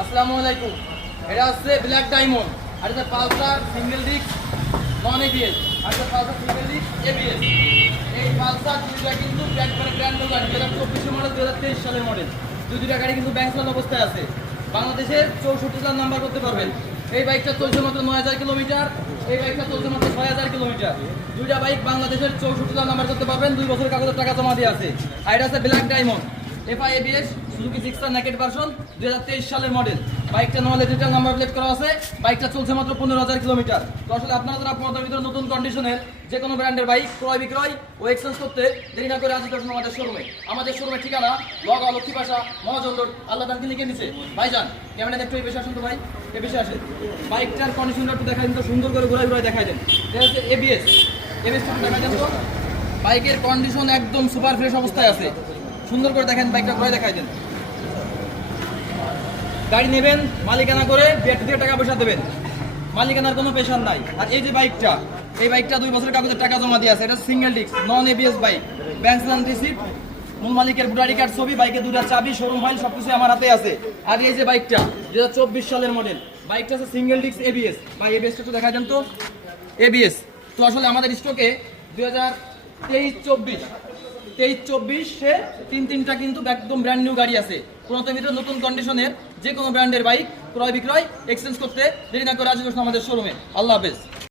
আসসালামু আলাইকুম। এটা হচ্ছে ব্ল্যাক ডায়মন্ড, আর এটা Pulsar single disc non ABS, আর এটা পালসার সিঙ্গেল ডিস্ক এবিএস। এই পালসার দুইটা কিন্তু ব্র্যান্ড নিউ গাড়ি, 2024 মডেল, 2023 সালের মডেল। দুইটা গাড়ি কিন্তু ব্যাংক চালানো অবস্থায় আছে। বাংলাদেশের 64 জেলার নাম্বার করতে পারবেন। এই বাইকটা চলছে মাত্র 9000 কিলোমিটার, এই বাইকটা চলছে মাত্র 6000 কিলোমিটার। দুইটা বাইক বাংলাদেশের 64 জেলার নাম্বার করতে পারবেন। 2 বছরের কাগজের টাকা জমা দিয়ে আছে। আর এটা হচ্ছে black diamond FI ABS Suzuki Gixxer naked version, 2023 সালের মডেল। বাইকটা নর্মাল ডিজিটাল নাম্বার প্লেট করা আছে। বাইকটা চলছে মাত্র 15000 কিলোমিটার। তো আসলে আপনারা যারা আপনাদের ভিতরে নতুন কন্ডিশনের যে কোনো ব্র্যান্ডের বাইক ক্রয় বিক্রয় ও এক্সচেঞ্জ করতে দেরি না করে আজকে আসুন আমাদের শোরুমে। আমাদের শোরুমের ঠিকানা লগা লক্ষ্মী ভাষা মহাজন রোড, আল্লাহ ব্যাংক লিখে নিচে। ভাইজান ক্যামেরা একটু এই বেশি আসুন তো ভাই, এ বেশি আসেন। বাইকটার কন্ডিশনটা একটু দেখাই দিন তো, সুন্দর করে ঘুরাই ঘুরাই দেখাই দেন। এটা হচ্ছে এবিএস, এবিএসটা দেখাই দেন তো। বাইকের কন্ডিশন একদম সুপার ফ্রেশ অবস্থায় আছে। সুন্দর করে দেখেন, বাইকটা ঘুরে দেখাই দেন। গাড়ি নেবেন মালিকানা করে ব্যাট দিয়ে টাকা পয়সা দেবেন, মালিকানার কোনো পেশার নাই। আর এই যে বাইকটা, এই বাইকটা 2 বছরের কাগজের টাকা জমা দিয়ে আছে। এটা single disc non ABS bike, bank চালান রিসিপ্ট, মূল মালিকের ভোটার কার্ড, ছবি, বাইকের 2টা চাবি, শোরুম ফাইল সবকিছু আমার হাতে আছে। আর এই যে বাইকটা 2024 সালের মডেল, বাইকটা আছে সিঙ্গেল ডিস্ক এবিএস। ভাই এবিএসটা একটু দেখা দেন তো, এবিএস। তো আসলে আমাদের স্টকে 2023-24 তিনটা কিন্তু একদম ব্র্যান্ড নিউ গাড়ি আছে। কোনোতে ভিতরে নতুন কন্ডিশনের যে কোনো ব্র্যান্ডের বাইক ক্রয় বিক্রয় এক্সচেঞ্জ করতে দেরি না করে আজকে আমাদের শোরুমে। আল্লাহ হাফেজ।